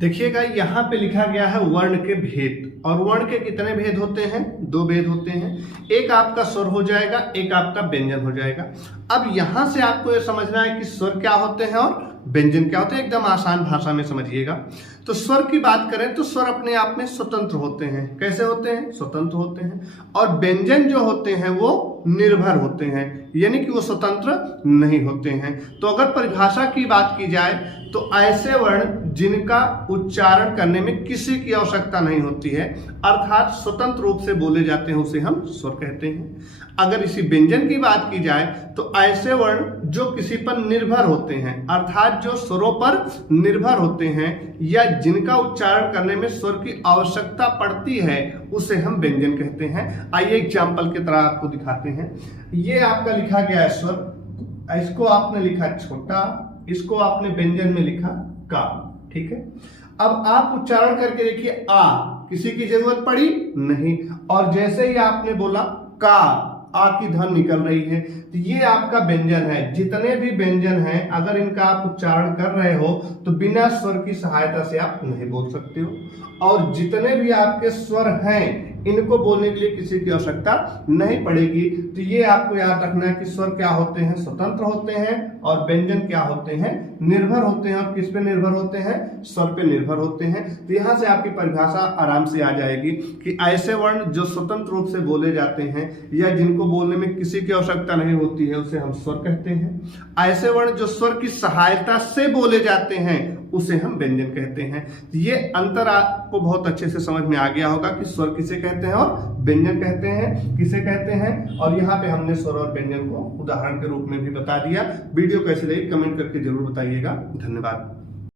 देखिएगा यहाँ पे लिखा गया है वर्ण के भेद, और वर्ण के कितने भेद होते हैं? 2 भेद होते हैं। एक आपका स्वर हो जाएगा, एक आपका व्यंजन हो जाएगा। अब यहाँ से आपको ये समझना है कि स्वर क्या होते हैं और व्यंजन क्या होते हैं। एकदम आसान भाषा में समझिएगा। तो स्वर की बात करें तो स्वर अपने आप में स्वतंत्र होते हैं। कैसे होते हैं? स्वतंत्र होते हैं। और व्यंजन जो होते हैं वो निर्भर होते हैं, यानी कि वो स्वतंत्र नहीं होते हैं। तो अगर परिभाषा की बात की जाए तो ऐसे वर्ण जिनका उच्चारण करने में किसी की आवश्यकता नहीं होती है, अर्थात स्वतंत्र रूप से बोले जाते हैं, उसे हम स्वर कहते हैं। अगर इसी व्यंजन की बात की जाए तो ऐसे वर्ण जो किसी पर निर्भर होते हैं, अर्थात जो स्वरों पर निर्भर होते हैं या जिनका उच्चारण करने में स्वर की आवश्यकता पड़ती है, उसे हम व्यंजन कहते हैं। आइए एग्जाम्पल की तरह आपको दिखाते हैं। ये आपका लिखा गया है स्वर, इसको आपने लिखा छोटा, इसको आपने व्यंजन में लिखा का, ठीक है। अब आप उच्चारण करके देखिए आ, किसी की जरूरत पड़ी नहीं, और जैसे ही आपने बोला का, आ की ध्वनि निकल रही है, तो ये आपका व्यंजन है। जितने भी व्यंजन हैं अगर इनका आप उच्चारण कर रहे हो तो बिना स्वर की सहायता से आप नहीं बोल सकते हो, और जितने भी आपके स्वर हैं इनको बोलने के लिए किसी की आवश्यकता नहीं पड़ेगी। तो ये आपको याद रखना है कि स्वर क्या होते हैं? स्वतंत्र होते हैं, और व्यंजन क्या होते हैं? निर्भर होते हैं। और किस पे निर्भर होते हैं? स्वर पे निर्भर होते हैं। तो यहाँ से आपकी परिभाषा आराम से आ जाएगी कि ऐसे वर्ण जो स्वतंत्र रूप से बोले जाते हैं या जिनको बोलने में किसी की आवश्यकता नहीं होती है, उसे हम स्वर कहते हैं। ऐसे वर्ण जो स्वर की सहायता से बोले जाते हैं, उसे हम व्यंजन कहते हैं। ये अंतर आपको बहुत अच्छे से समझ में आ गया होगा कि स्वर किसे कहते हैं और व्यंजन कहते हैं, किसे कहते हैं। और यहाँ पे हमने स्वर और व्यंजन को उदाहरण के रूप में भी बता दिया। वीडियो कैसे लगी कमेंट करके जरूर बताइएगा। धन्यवाद।